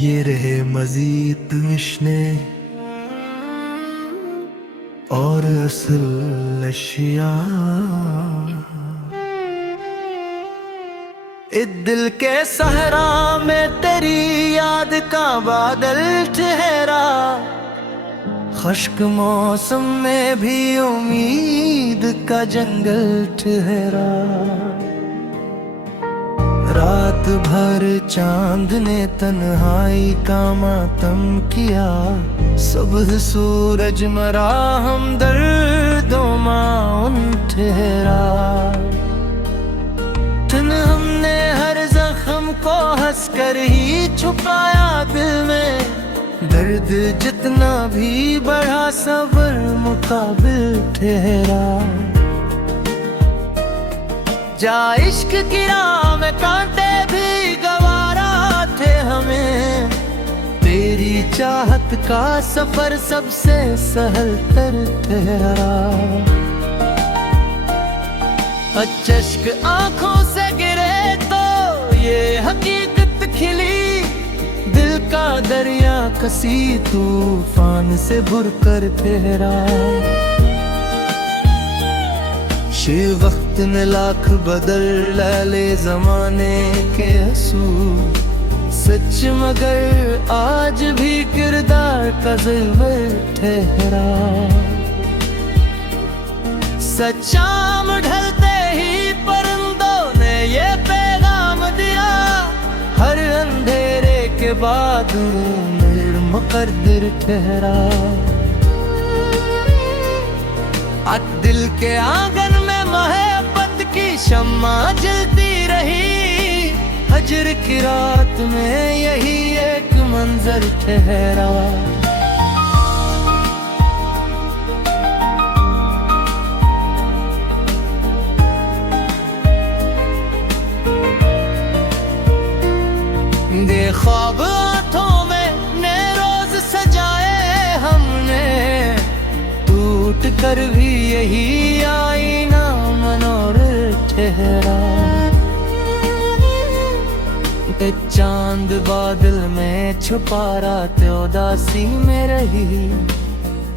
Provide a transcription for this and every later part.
ये रहे मजीद विश्ने और असल अशिया। इस दिल के सहरा में तेरी याद का बादल ठहरा, खुश्क मौसम में भी उम्मीद का जंगल ठहरा। रात भर चांद ने तन्हाई का मातम किया, सुबह सूरज मरा हम दर्दों माउन ठहरा। फिर हमने हर जख्म को हंसकर ही छुपाया दिल में, दर्द जितना भी बढ़ा सब्र मुकाबिल ठहरा। जा इश्क की राह में कांटे भी गवारा थे हमें, तेरी चाहत का सफर सबसे सहल तर ठहरा। अचश्क आंखों से गिरे तो ये हकीकत खिली, दिल का दरिया कसी तूफान से भुरकर ठहरा। शे वक्त ने लाख बदल ले जमाने के असूल, सच मगर आज भी किरदार का ज़िल्वर ठहरा। सच्चाम ढलते ही परिंदों ने ये पैगाम दिया, हर अंधेरे के बाद नूर मुकद्दर ठहरा। दिल के आंगन में मोहब्बत की शम्मा जलती रही, हजर की रात में यही एक मंजर ठहरा। दे ख्वाब आंखों में नए रोज सजाए हमने, टूट कर भी यही आईना मनोरथ ठहरा। चांद बादल में छुपा रात उदासी में रही,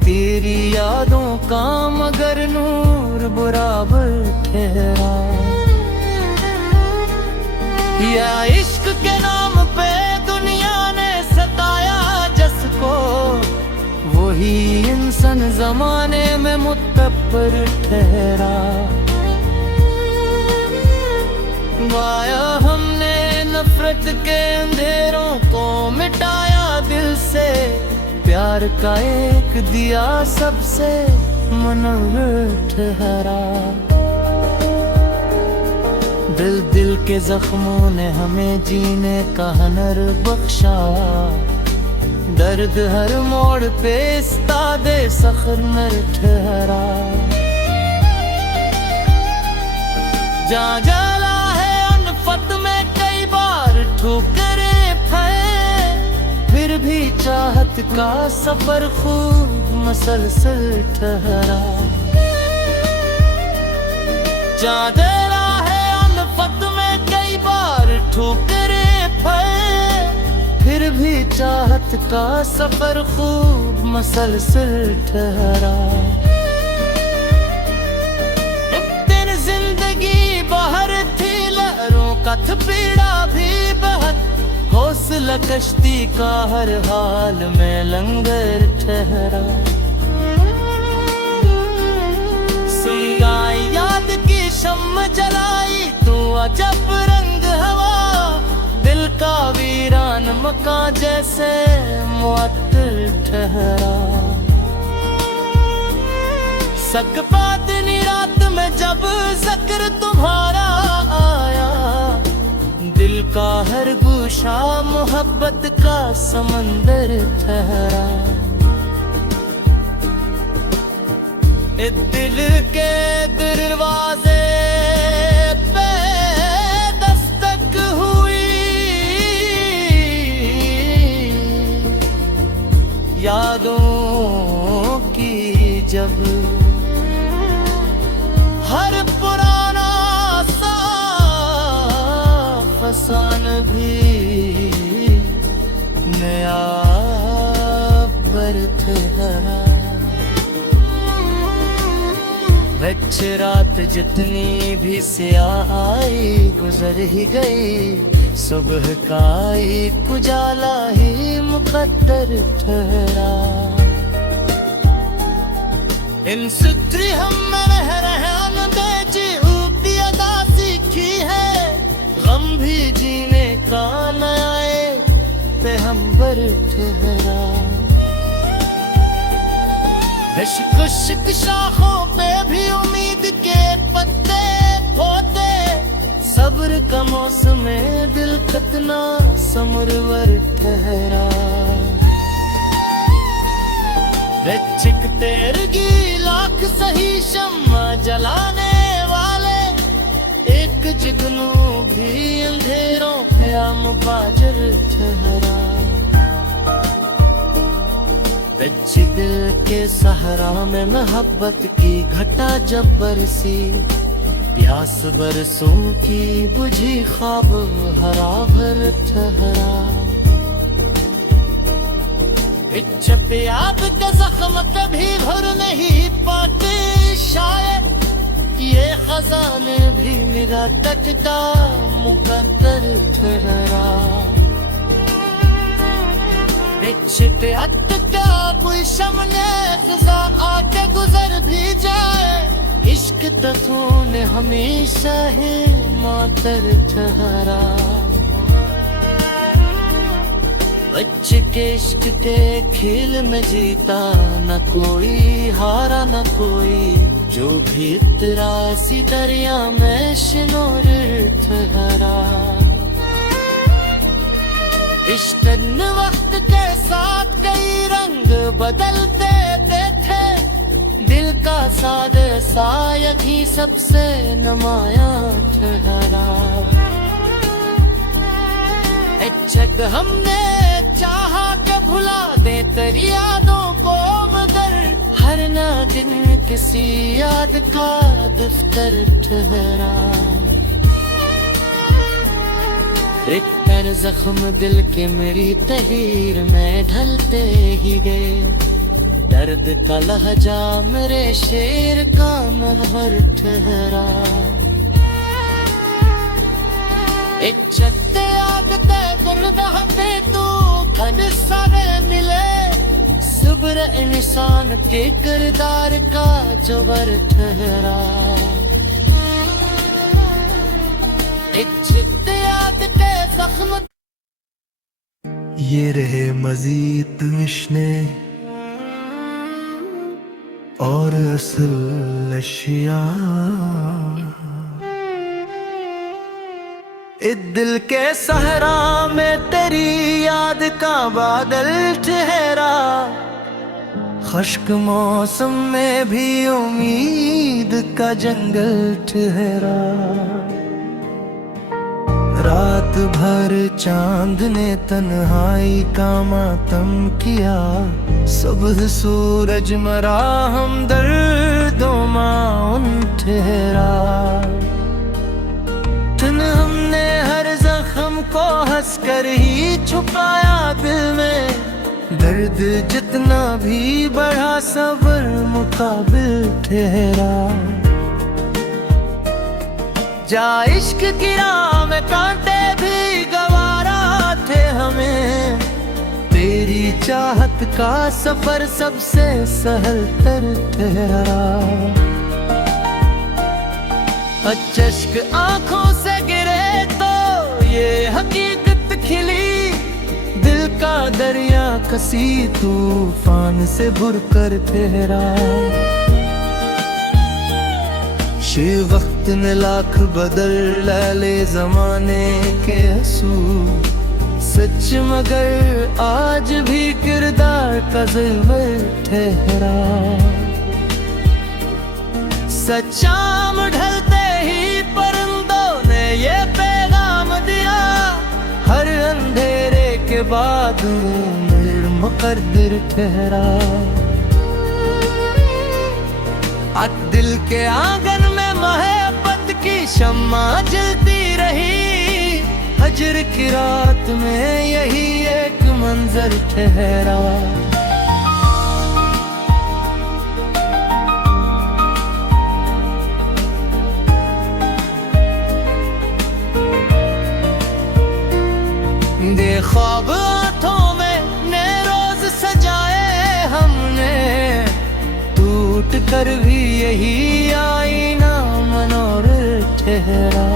तेरी यादों का मगर नूर बराबर ठहरा। या इश्क के नाम पे दुनिया ने सताया जिसको, वही इंसान जमाने में मुत्तबर ठहरा। माया हमने नफरत के अंधेरों को मिटाया दिल से, प्यार का एक दिया सबसे मनोहर ठहरा। दिल दिल के जख्मों ने हमें जीने का हुनर बख्शा, दर्द हर मोड़ पे इस्तादे सखर नर ठहरा। जा जला है उन्फत में कई बार ठोकरें खाए, फिर भी चाहत का सफर खूब मसलसल ठहरा। जा जला है उन्फत में कई बार ठोकरें खाए, फिर भी चाहत का सफर खूब मसलसल ठहरा। तेरी जिंदगी बाहर थी लहरों का थपेड़ा भी बहुत, हौसला कश्ती का हर हाल में लंगर ठहरा। सियाई याद की शम्म जलाई तू अजब रंग हवा, दिल का वीरान मकान जैसे मुअत्तल ठहरा। सकपातनी रात में जब जिक्र तुम्हारा आया, दिल का हर गुशा मोहब्बत का समंदर ठहरा। दिल के दरवाजे पे दस्तक हुई, यादों की जब हर पुराना सा फसान भी कच्छ रात जितनी भी स्याह आई गुजर ही गई, सुबह का एक उजाला ही मुकद्दर ठहरा। इन सुत्री हम रह रहन दे जी अदा सीखी है, गम भी जीने का नया पे हम बर ठहरा। इश्क शाखों पे भी उम्मीद के पत्ते होते, सब्र का मौसम दिल कितना समरवर ठहरा। चिक तेरगी लाख सही शम्मा जलाने वाले, एक जुगनू भी अंधेरों क़याम बाजर ठहरा। अच्छी दिल के सहारा में मोहब्बत की घटा जब बरसी, प्यास बरसों की बुझी ख्वाब हरा भर ठहरा। इच्छा पे याद के जख्म कभी भर नहीं पाते शायद, ये खजाने भी मेरा टटका मुकद्दर ठहरा। इच्छते अटका कोई शमने खजा आके गुजर भी जाए, इश्क तूने हमेशा है मातर ठहरा। बच्चे के इश्क के खेल में जीता न कोई, हारा न कोई, जो भी तेरा सी दरिया में शिनोर ठहरा। इश्क वक्त के साथ कई रंग बदलते थे, दिल का सादे साया ही सबसे नुमाया ठहरा। इच्छक हमने चाहा के भुला दे तेरी यादों को, मगर हर ना दिन किसी याद का दफ्तर ठहरा। एक कर जख्म दिल के मेरी तहीर में ढलते ही गए, दर्द का लहजा मेरे शेर का महर ठहरा। इच्छते आगते गुरदहते तू खन सारे मिले, सुब्र इंसान के किरदार का जबर ठहरा। इच्छते आगते जख्म। ये रहे मजीद तश्ने और असल अशिया, इस दिल के सहरा में तेरी याद का बादल ठहरा। खुश्क मौसम में भी उम्मीद का जंगल ठहरा। रात भर चांद ने तन्हाई का मातम किया, सुबह सूरज मरा हम दर्दों माउन ठहरा। हमने हर जख्म को हंसकर ही छुपाया दिल में, दर्द जितना भी बढ़ा सब्र मुकाबिल ठहरा। जा इश्क की राह में कांटे भी गवारा थे हमें, तेरी चाहत का सफर सबसे सहल तर ठहरा। चश्क आंखों से गिरे तो ये हकीकत खिली, दिल का दरिया कसी तूफान से भर कर ठहरा। शे वक्त ने लाख बदल ले जमाने के असूल, सच मगर आज भी किरदार का ज़िल्वर ठहरा। सच्चाम ढलते ही परिंदों ने ये पैगाम दिया, हर अंधेरे के बाद मुकद्दर ठहरा। दिल के आंगन में मोहब्बत की शम्मा जलती रही, हजर की रात में यही एक मंजर ठहरा। दे ख्वाब आंखों में ने रोज सजाए हमने, टूट कर भी यही आईना मनोरथ ठहरा।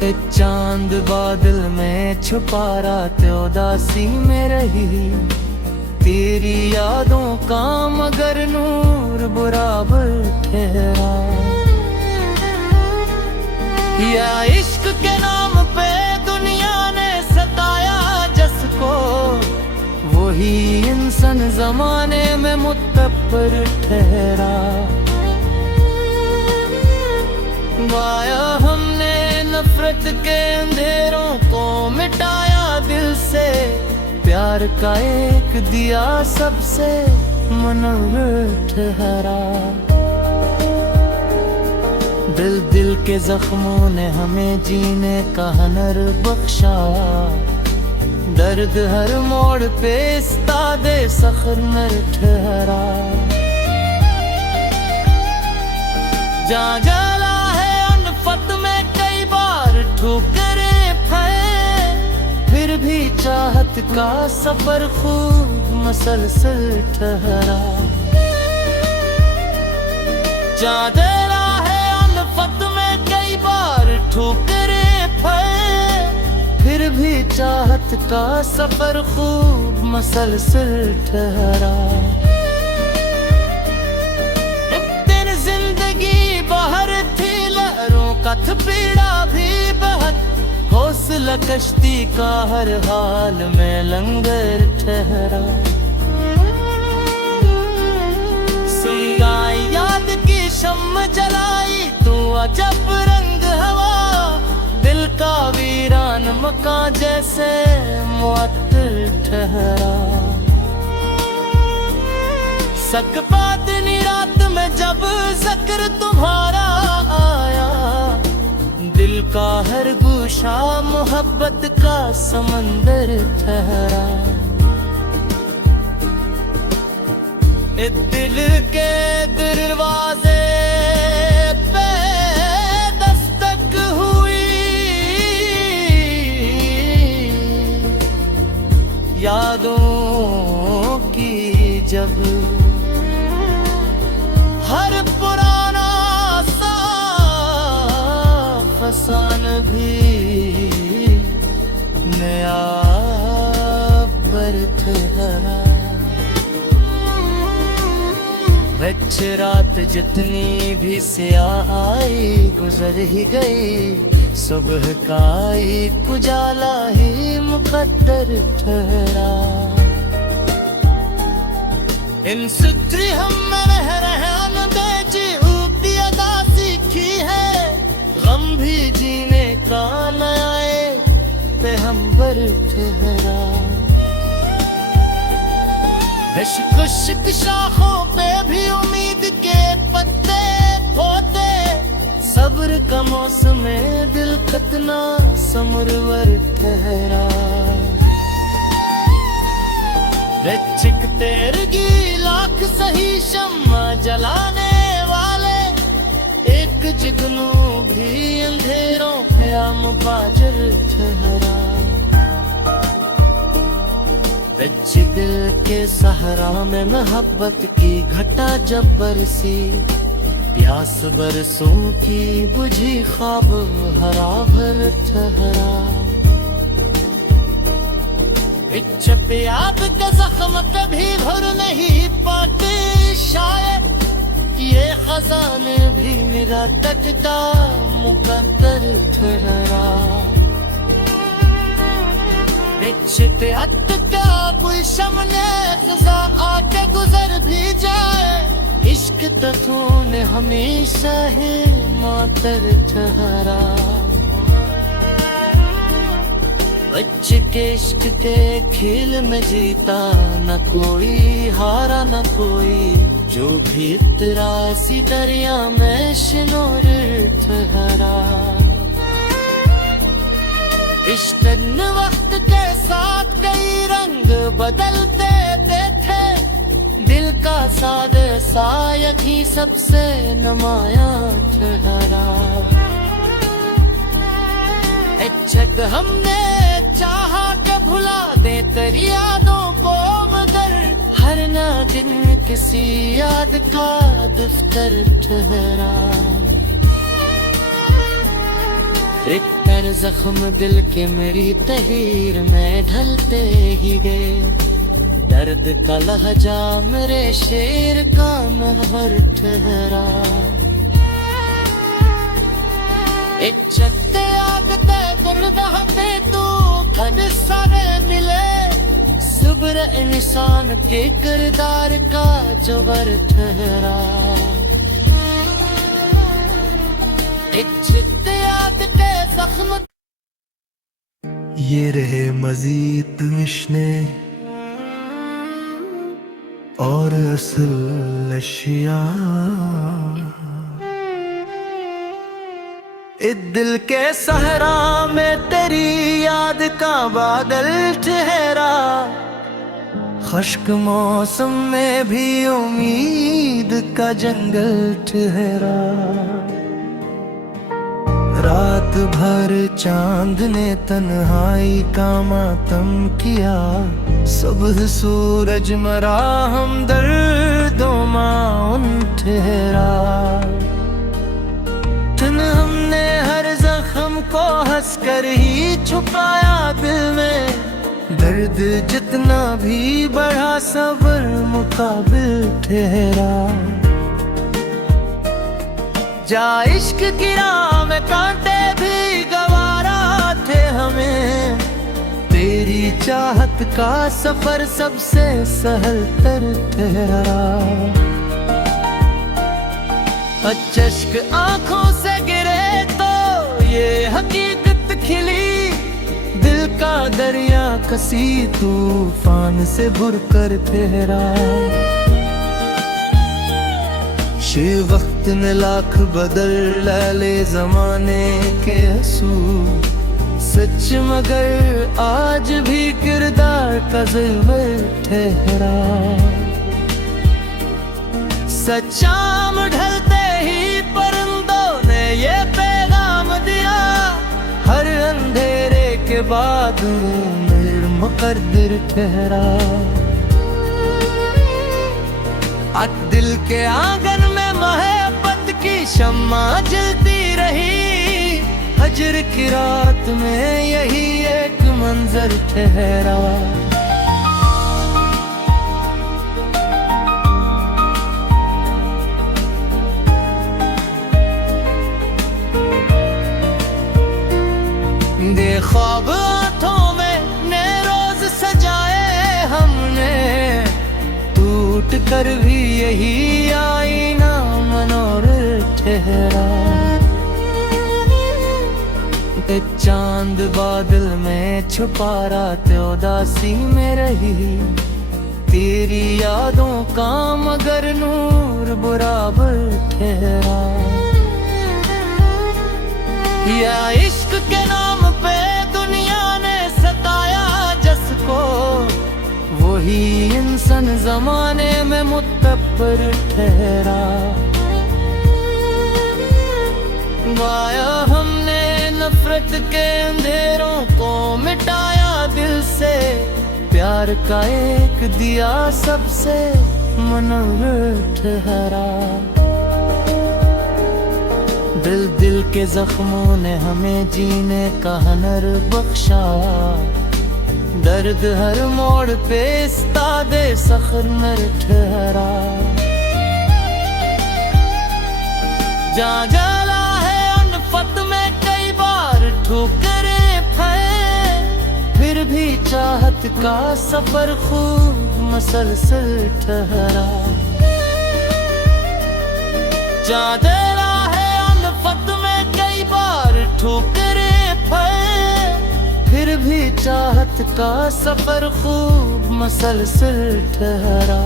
ते चांद बादल में छुपा रात उदासी में रही, तेरी यादों का मगर नूर बराबर ठहरा। या इश्क के नाम पे दुनिया ने सताया जिसको, वही इंसान जमाने में मुत्तबर ठहरा। गाया हमने नफरत के अंधेरों को मिटाया दिल से, प्यार का एक दिया सबसे मनोहर ठहरा। दिल दिल के जख्मों ने हमें जीने का हुनर बख्शा, दर्द हर मोड़ पे इस्तादे सखर नर ठहरा। जहाँ जला है अनफत में कई बार ठोकरें खाए, फिर भी चाहत का सफर खूब मसलसल ठहरा। चादरा है अनफत में कई बार ठोकरें खाए, फिर भी चाहत का सफर खूब मसलसल ठहरा। कथ पीड़ा भी बहुत, हौसला कश्ती का हर हाल में लंगर ठहरा। सुनगाई याद की शम्म जलाई तू अजब रंग हवा, दिल का वीरान मकान जैसे मुअत्तर ठहरा। सकपातनी रात में जब जिक्र तुम्हारा आया, दिल का हर गुशा मोहब्बत का समंदर ठहरा। दिल के दरवाजे पे दस्तक हुई, यादों की जब हर पुराना फसान भी नया बर्थ हरा। वच रात जितनी भी स्याह आई गुजर ही गई, सुबह का एक उजाला ही मुकद्दर ठहरा। इन सुत्री हम रहन बेजी ऊपी अदा सीखी है, गम भी जीने का नया पे हम बर ठहरा। इश्क शाखों पे भी उम्मीद के पत्ते होते, सब्र का मौसम में दिल कितना समरवर ठहरा। चिक तेरगी लाख सही शम्मा जलाने वाले, एक जुगनू भी अंधेरों ख्याम बाजर ठहरा। बिच दिल के सहारा में मोहब्बत की घटा जब बरसी, प्यास बरसों की बुझी ख्वाब हरा भर ठहरा। प्याद का जख्म कभी भर नहीं पाते शायद, ये खजाने भी मेरा टटका मुकद्दर ठहरा। इच्छते अत का कोई शमने खजा आके गुजर भी जाए, इश्क तत्वों ने हमेशा है मातर ठहरा। बच्चे के इश्क के खेल में जीता न कोई, हारा न कोई, जो भी तरासी दरिया में शिनोर ठहरा। इश्क ने वक्त के साथ कई रंग बदलते थे, दिल का सादे सायक ही सबसे नुमाया ठहरा। इच्छक हमने चाहा के भुला दे तेरी यादों को, मगर हर ना दिन किसी याद का दफ्तर ठहरा। एक कर जख्म दिल के मेरी तहीर में ढलते ही गए, दर्द का लहजा मेरे शेर का महर ठहरा। एक चकते आगते गुरदह पे तू खन सारे मिले, सुब्र इंसान के किरदार का जबर ठहरा। एक चकते आगते जख्म, ये रहे मजीद मिशने और असल अशिया, इस दिल के सहरा में तेरी याद का बादल ठहरा। खुश्क मौसम में भी उम्मीद का जंगल ठहरा। रात भर चांद ने तन्हाई का मातम किया, सुबह सूरज मरा हम दर्दों माउन ठहरा। तन हमने हर जख्म को हंसकर ही छुपाया दिल में, दर्द जितना भी बढ़ा सब्र मुकाबिल ठहरा। जा इश्क की राह में कांटे भी गवारा थे हमें, तेरी चाहत का सफर सबसे सहल तर ठहरा। अचश्क आंखों से गिरे तो ये हकीकत खिली, दिल का दरिया कसी तूफान से भर कर ठहरा। शे वक्त ने लाख बदल ले जमाने के असूल, सच मगर आज भी किरदार का ज़िल्वर ठहरा। सच्चाम ढलते ही परिंदों ने ये पैगाम दिया, हर अंधेरे के बाद नूर मुकद्दर ठहरा। दिल के आंगन में मोहब्बत की शम्मा जलती रही, हजर की रात में यही एक मंजर ठहरा। दे ख्वाब आंखों में नए रोज सजाए हमने, टूट कर भी यही आईना मनोर ठहरा। चांद बादल में छुपा रात उदासी में रही, तेरी यादों का मगर नूर बराबर ठहरा। या इश्क के नाम पे दुनिया ने सताया जिसको, वही इंसान जमाने में मुत्तबर ठहरा। वाया हमने नफरत के अंधेरों को मिटाया दिल से, प्यार का एक दिया सबसे मनोहर ठहरा। दिल दिल के जख्मों ने हमें जीने का हुनर बख्शा, दर्द हर मोड़ पे इस्तादे सखर नर ठहरा। जा जला है अनफत में कई बार ठोकरें खाए, फिर भी चाहत का सफर खूब मसलसल ठहरा। जा जला है अनफत में कई बार ठोकरें खाए, फिर भी चाहत का सफर खूब मसलसल ठहरा।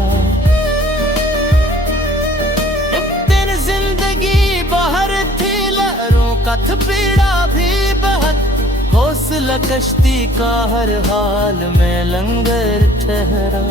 एक दिन जिंदगी बाहर थी लहरों का थपेड़ा भी बहुत, हौसला कश्ती का हर हाल में लंगर ठहरा।